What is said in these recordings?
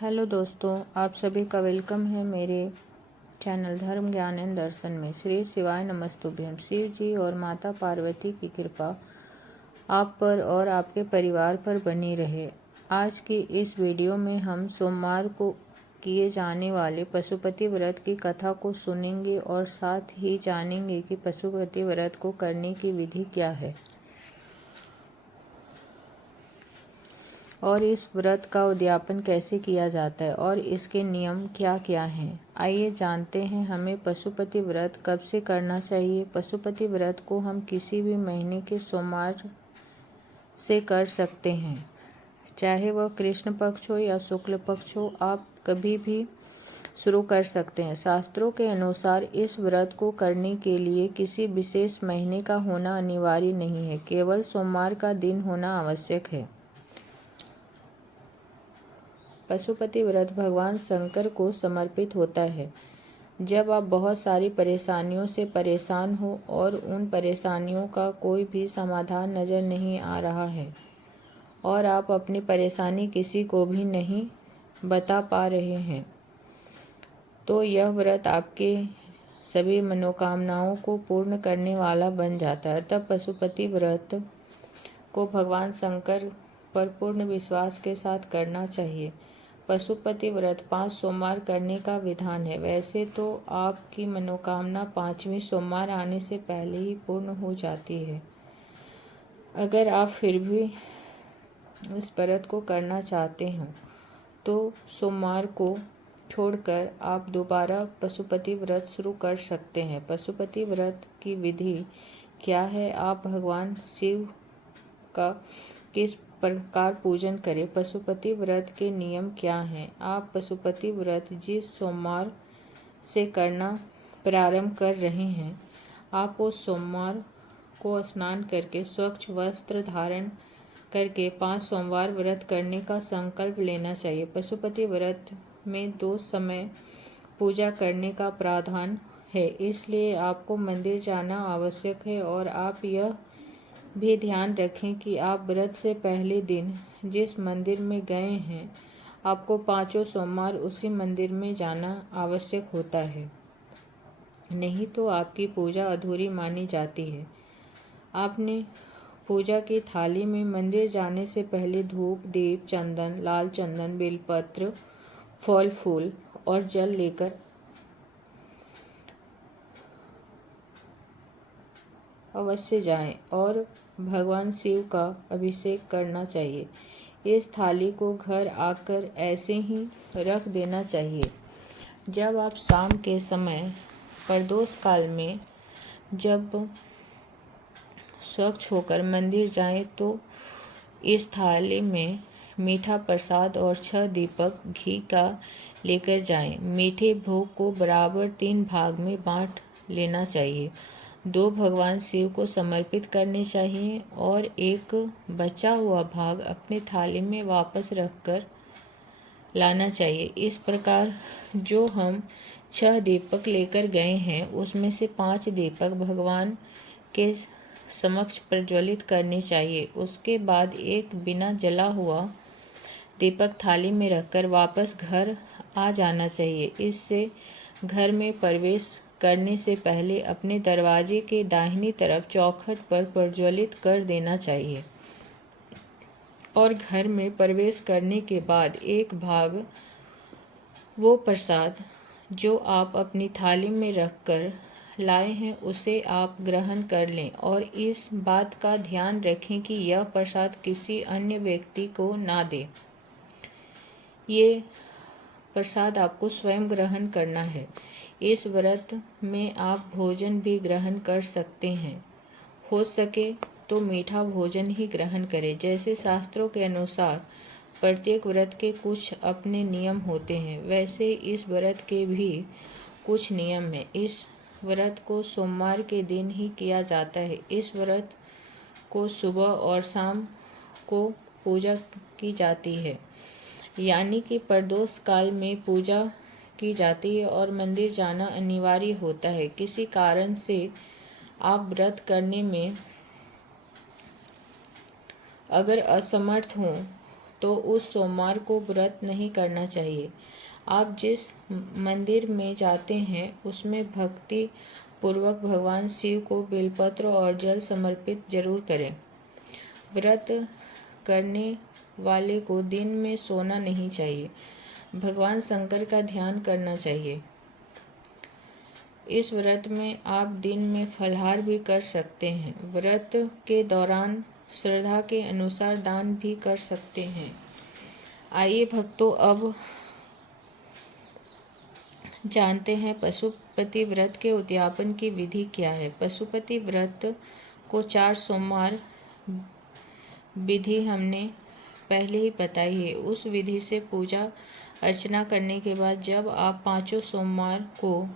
Hello दोस्तों, आप सभी का वेलकम है मेरे चैनल धर्म ज्ञान एंड दर्शन में। श्री शिवाय नमस्तुभ्यम। शिव जी और माता पार्वती की कृपा आप पर और आपके परिवार पर बनी रहे। आज की इस वीडियो में हम सोमवार को किए जाने वाले पशुपति व्रत की कथा को सुनेंगे और साथ ही जानेंगे कि पशुपति व्रत को करने की विधि क्या है और इस व्रत का उद्यापन कैसे किया जाता है और इसके नियम क्या क्या हैं। आइए जानते हैं हमें पशुपति व्रत कब से करना चाहिए। पशुपति व्रत को हम किसी भी महीने के सोमवार से कर सकते हैं, चाहे वह कृष्ण पक्ष हो या शुक्ल पक्ष हो। आप कभी भी शुरू कर सकते हैं। शास्त्रों के अनुसार इस व्रत को करने के लिए किसी विशेष महीने का होना अनिवार्य नहीं है, केवल सोमवार का दिन होना आवश्यक है। पशुपति व्रत भगवान शंकर को समर्पित होता है। जब आप बहुत सारी परेशानियों से परेशान हो और उन परेशानियों का कोई भी समाधान नज़र नहीं आ रहा है और आप अपनी परेशानी किसी को भी नहीं बता पा रहे हैं, तो यह व्रत आपके सभी मनोकामनाओं को पूर्ण करने वाला बन जाता है। तब पशुपति व्रत को भगवान शंकर पर पूर्ण विश्वास के साथ करना चाहिए। पशुपति व्रत 5 सोमवार करने का विधान है। वैसे तो आपकी मनोकामना 5वें सोमवार आने से पहले ही पूर्ण हो जाती है। अगर आप फिर भी इस व्रत को करना चाहते हो तो सोमवार को छोड़कर आप दोबारा पशुपति व्रत शुरू कर सकते हैं। पशुपति व्रत की विधि क्या है, आप भगवान शिव का किस प्रकार पूजन करें, पशुपति व्रत के नियम क्या हैं। आप पशुपति व्रत जिस सोमवार से करना प्रारंभ कर रहे हैं, आप उस सोमवार को स्नान करके स्वच्छ वस्त्र धारण करके 5 सोमवार व्रत करने का संकल्प लेना चाहिए। पशुपति व्रत में 2 समय पूजा करने का प्रावधान है, इसलिए आपको मंदिर जाना आवश्यक है और आप यह भी ध्यान रखें कि आप व्रत से पहले दिन जिस मंदिर में गए हैं, आपको 5 सोमवार उसी मंदिर में जाना आवश्यक होता है, नहीं तो आपकी पूजा अधूरी मानी जाती है। आपने पूजा की थाली में मंदिर जाने से पहले धूप, दीप, चंदन, लाल चंदन, बेलपत्र, फल फूल और जल लेकर अवश्य जाएं और भगवान शिव का अभिषेक करना चाहिए। इस थाली को घर आकर ऐसे ही रख देना चाहिए। जब आप शाम के समय प्रदोष काल में जब स्वच्छ होकर मंदिर जाएं तो इस थाली में मीठा प्रसाद और 6 दीपक घी का लेकर जाएं। मीठे भोग को बराबर 3 भाग में बांट लेना चाहिए। 2 भगवान शिव को समर्पित करने चाहिए और एक बचा हुआ भाग अपनी थाली में वापस रखकर लाना चाहिए। इस प्रकार जो हम 6 दीपक लेकर गए हैं, उसमें से 5 दीपक भगवान के समक्ष प्रज्वलित करने चाहिए। उसके बाद एक बिना जला हुआ दीपक थाली में रखकर वापस घर आ जाना चाहिए। इससे घर में प्रवेश करने से पहले अपने दरवाजे के दाहिनी तरफ चौखट पर प्रज्वलित कर देना चाहिए और घर में प्रवेश करने के बाद एक भाग वो प्रसाद जो आप अपनी थाली में रखकर लाए हैं उसे आप ग्रहण कर लें और इस बात का ध्यान रखें कि यह प्रसाद किसी अन्य व्यक्ति को ना दें। ये प्रसाद आपको स्वयं ग्रहण करना है। इस व्रत में आप भोजन भी ग्रहण कर सकते हैं। हो सके तो मीठा भोजन ही ग्रहण करें। जैसे शास्त्रों के अनुसार प्रत्येक व्रत के कुछ अपने नियम होते हैं, वैसे इस व्रत के भी कुछ नियम हैं। इस व्रत को सोमवार के दिन ही किया जाता है। इस व्रत को सुबह और शाम को पूजा की जाती है, यानी कि प्रदोष काल में पूजा की जाती है और मंदिर जाना अनिवार्य होता है। किसी कारण से आप व्रत करने में अगर असमर्थ हों तो उस सोमवार को व्रत नहीं करना चाहिए। आप जिस मंदिर में जाते हैं उसमें भक्ति पूर्वक भगवान शिव को बेलपत्र और जल समर्पित जरूर करें। व्रत करने वाले को दिन में सोना नहीं चाहिए। भगवान शंकर का ध्यान करना चाहिए। इस व्रत में आप दिन में फलाहार भी कर सकते हैं। व्रत के दौरान श्रद्धा के अनुसार दान भी कर सकते हैं। आइए भक्तों, अब जानते हैं पशुपति व्रत के उद्यापन की विधि क्या है। पशुपति व्रत को 4 सोमवार विधि हमने पहले ही बताई है। उस विधि से पूजा अर्चना करने के बाद जब आप 5 सोमवार को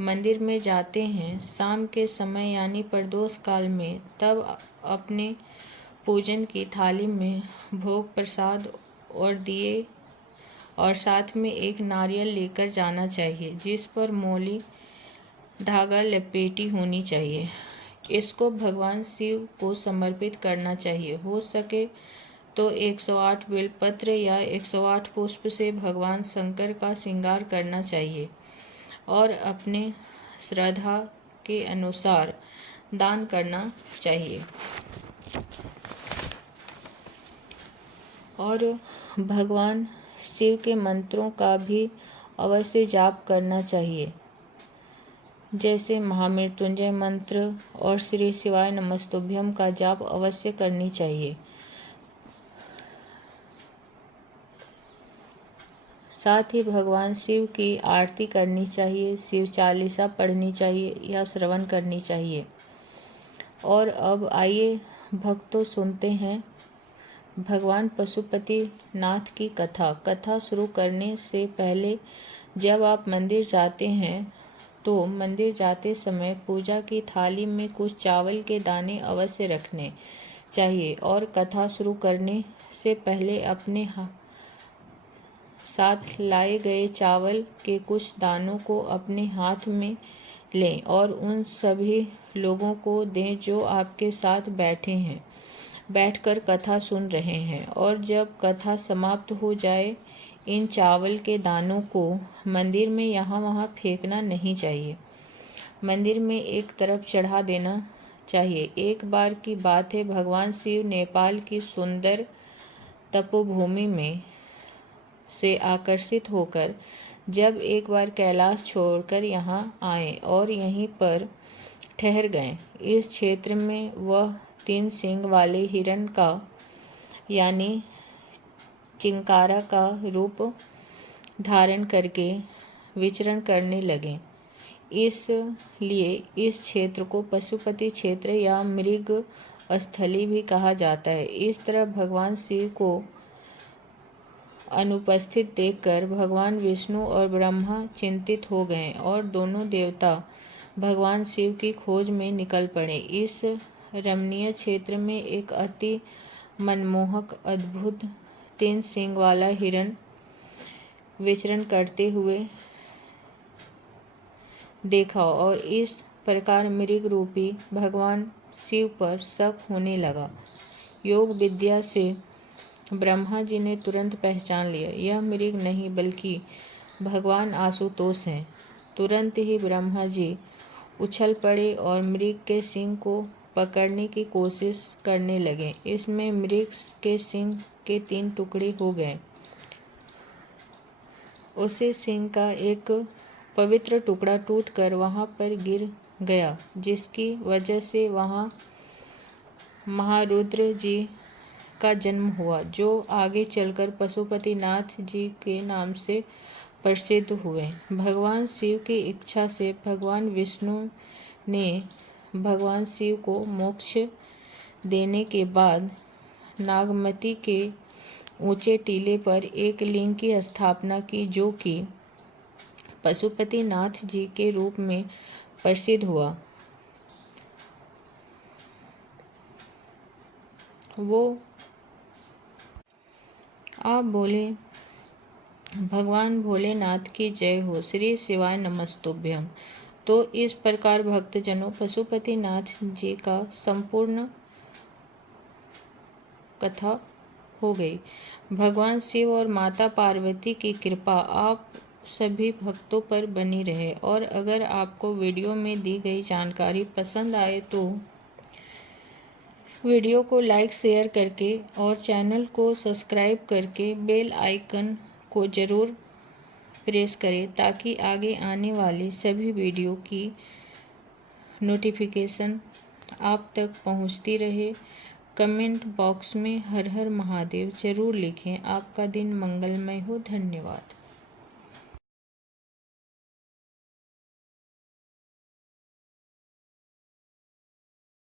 मंदिर में जाते हैं शाम के समय यानी प्रदोष काल में, तब अपने पूजन की थाली में भोग प्रसाद और दिए और साथ में एक नारियल लेकर जाना चाहिए जिस पर मोली धागा लपेटी होनी चाहिए। इसको भगवान शिव को समर्पित करना चाहिए। हो सके तो 108 बेलपत्र या 108 पुष्प से भगवान शंकर का श्रृंगार करना चाहिए और अपने श्रद्धा के अनुसार दान करना चाहिए और भगवान शिव के मंत्रों का भी अवश्य जाप करना चाहिए, जैसे महामृत्युंजय मंत्र और श्री शिवाय नमस्तुभ्यम का जाप अवश्य करनी चाहिए। साथ ही भगवान शिव की आरती करनी चाहिए, शिव चालीसा पढ़नी चाहिए या श्रवण करनी चाहिए। और अब आइए भक्तों सुनते हैं भगवान पशुपति नाथ की कथा शुरू करने से पहले जब आप मंदिर जाते हैं तो मंदिर जाते समय पूजा की थाली में कुछ चावल के दाने अवश्य रखने चाहिए और कथा शुरू करने से पहले अपने साथ लाए गए चावल के कुछ दानों को अपने हाथ में लें और उन सभी लोगों को दें जो आपके साथ बैठकर कथा सुन रहे हैं। और जब कथा समाप्त हो जाए इन चावल के दानों को मंदिर में यहाँ वहाँ फेंकना नहीं चाहिए, मंदिर में एक तरफ चढ़ा देना चाहिए। एक बार की बात है, भगवान शिव नेपाल की सुंदर तपोभूमि में से आकर्षित होकर जब एक बार कैलाश छोड़कर यहाँ आए और यहीं पर ठहर गए। इस क्षेत्र में वह 3 सींग वाले हिरण का यानी चिंकारा का रूप धारण करके विचरण करने लगे। इसलिए इस क्षेत्र को पशुपति क्षेत्र या मृग स्थली भी कहा जाता है। इस तरह भगवान शिव को अनुपस्थित देखकर भगवान विष्णु और ब्रह्मा चिंतित हो गए और दोनों देवता भगवान शिव की खोज में निकल पड़े। इस रमणीय क्षेत्र में एक अति मनमोहक अद्भुत 3 सींग वाला हिरण विचरण करते हुए देखा और इस प्रकार मृग रूपी भगवान शिव पर शक होने लगा। योग विद्या से ब्रह्मा जी ने तुरंत पहचान लिया, यह मृग नहीं बल्कि भगवान आशुतोष हैं। तुरंत ही ब्रह्मा जी उछल पड़े और मृग के सिंग को पकड़ने की कोशिश करने लगे। इसमें मृग के सिंग के 3 टुकड़े हो गए। उसे सिंह का एक पवित्र टुकड़ा टूटकर वहां पर गिर गया, जिसकी वजह से वहां महारुद्र जी का जन्म हुआ, जो आगे चलकर पशुपति नाथ जी के नाम से प्रसिद्ध हुए। भगवान शिव की इच्छा से भगवान विष्णु ने भगवान शिव को मोक्ष देने के बाद नागमती के ऊंचे टीले पर एक लिंग की स्थापना की, जो कि पशुपति नाथ जी के रूप में प्रसिद्ध हुआ। वो आप बोले, भगवान भोलेनाथ की जय हो, श्री शिवाय नमस्तुभ्यम। तो इस प्रकार भक्तजनों पशुपति नाथ जी का संपूर्ण कथा हो गई। भगवान शिव और माता पार्वती की कृपा आप सभी भक्तों पर बनी रहे। और अगर आपको वीडियो में दी गई जानकारी पसंद आए तो वीडियो को लाइक शेयर करके और चैनल को सब्सक्राइब करके बेल आइकन को ज़रूर प्रेस करें ताकि आगे आने वाले सभी वीडियो की नोटिफिकेशन आप तक पहुंचती रहे। कमेंट बॉक्स में हर हर महादेव ज़रूर लिखें। आपका दिन मंगलमय हो। धन्यवाद।